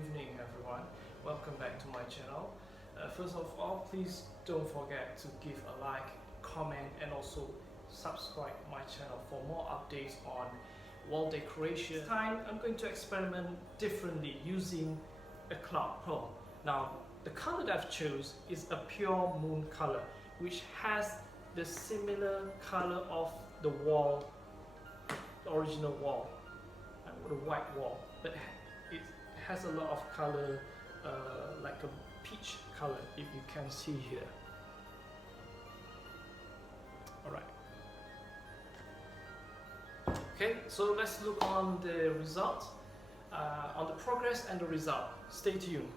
evening everyone. Welcome back to my channel. First of all, please don't forget to give a like, comment and also subscribe my channel for more updates on wall decoration. This time I'm going to experiment differently using a cloud pearl. Now the color that I've chosen is a pure moon color, which has the similar color of the wall, the original wall, the white wall, but it has a lot of color, like a peach color, if you can see here. Alright. Okay, so let's look on the result, on the progress and the result. Stay tuned.